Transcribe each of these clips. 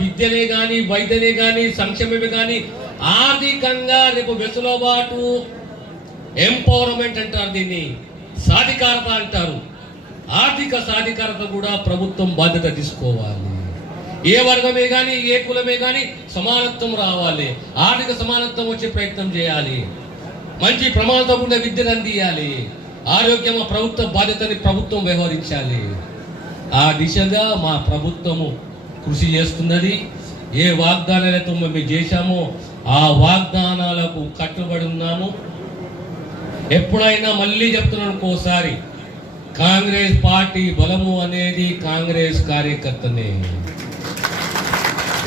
విద్యనే కానీ, వైద్యనే కానీ, సంక్షేమమే కానీ ఆర్థికంగా రేపు వెసులుబాటు, ఎంపవర్మెంట్ అంటారు, దీన్ని సాధికారత అంటారు. ఆర్థిక సాధికారత కూడా ప్రభుత్వం బాధ్యత తీసుకోవాలి. ఏ వర్గమే కానీ, ఏ కులమే కానీ సమానత్వం రావాలి. ఆర్థిక సమానత్వం వచ్చే ప్రయత్నం చేయాలి. మంచి ప్రమాణంతో ఉండే విద్యను అందియాలి. ఆరోగ్యం ప్రభుత్వ బాధ్యతని ప్రభుత్వం వ్యవహరించాలి. ఆ దిశగా మా ప్రభుత్వము కృషి చేస్తున్నది. ఏ వాగ్దానాలతో మేము చేశామో ఆ వాగ్దానాలకు కట్టుబడి ఉన్నాము. ఎప్పుడైనా మళ్ళీ చెప్తున్నాను ఇంకోసారి, కాంగ్రెస్ పార్టీ బలము అనేది కాంగ్రెస్ కార్యకర్తనే.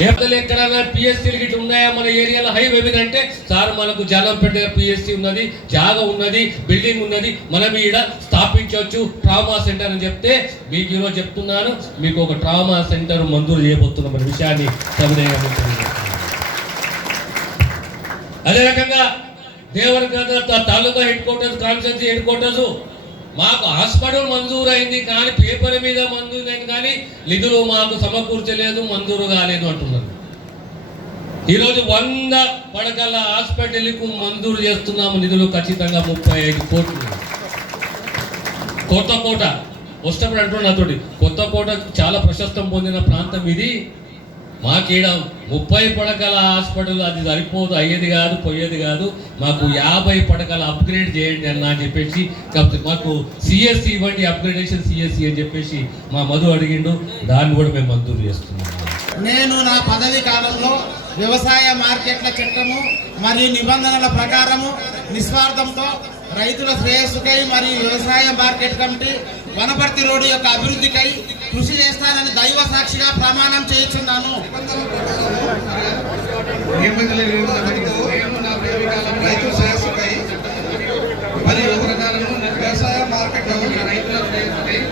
ఎక్కడైనా పిఎస్సీలు గిట్ట ఉన్నాయా మన ఏరియాలో? హైవే మీద అంటే సార్ మనకు జాగంపేట పిఎస్సీ ఉన్నది, జాగా ఉన్నది, బిల్డింగ్ ఉన్నది, మనం ఈడ స్థాపించవచ్చు ట్రామా సెంటర్ అని చెప్తే మీకు ఈరోజు చెప్తున్నాను, మీకు ఒక ట్రామా సెంటర్ మంజూరు చేయబోతున్నాం అనే విషయాన్ని సవినయంగా. అదే రకంగా Devarakadra taluka headquarters, constituency headquarters మాకు హాస్పిటల్ మంజూరు అయింది కానీ పేపర్ మీద మంజూరు అయింది కానీ నిధులు మాకు సమకూర్చలేదు, మంజూరు కాలేదు అంటున్నారు. ఈరోజు 100 పడకల హాస్పిటల్కు మంజూరు చేస్తున్నాము నిధులు, ఖచ్చితంగా 35 కోట్లు. కొత్తకోట వచ్చినప్పుడు అంటున్నాడు నాతోటి, కొత్తకోట చాలా ప్రశస్తం పొందిన ప్రాంతం ఇది, మాకీడ 30 పడకల హాస్పిటల్ అది సరిపోదు, అయ్యేది కాదు, పోయేది కాదు, మాకు 50 పడకల అప్గ్రేడ్ చేయండి అన్న అని చెప్పేసి, కాకపోతే మాకు సిఎస్సి ఇవ్వండి, అప్గ్రేడేషన్ సిఎస్సి అని చెప్పేసి మా మధు అడిగిండు, దాన్ని కూడా మేము మంజూరు చేస్తున్నాం. నేను నా పదవి కాలంలో వ్యవసాయ మార్కెట్ల చట్టము మరియు నిబంధనల ప్రకారము నిస్వార్థంతో రైతుల శ్రేయస్సుకై మరియు వ్యవసాయ మార్కెట్ కమిటీ వనపర్తి రోడ్డు యొక్క అభివృద్ధికై కృషి చేస్తానని దైవ సాక్షిగా ప్రమాణం చేయించున్నాను. రైతు శ్రేయస్సుకై మరియు వ్యవసాయ మార్కెట్ కమిటీ రైతుల శ్రేయస్సుకై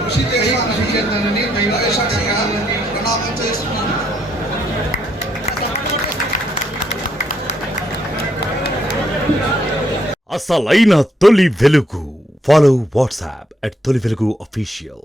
కృషి చేస్తానని దైవ సాక్షిగా ప్రమాణం చేస్తున్నాను. అసలైన తొలి వెలుగు. ఫాలో వాట్సాప్ @తొలి వెలుగు official.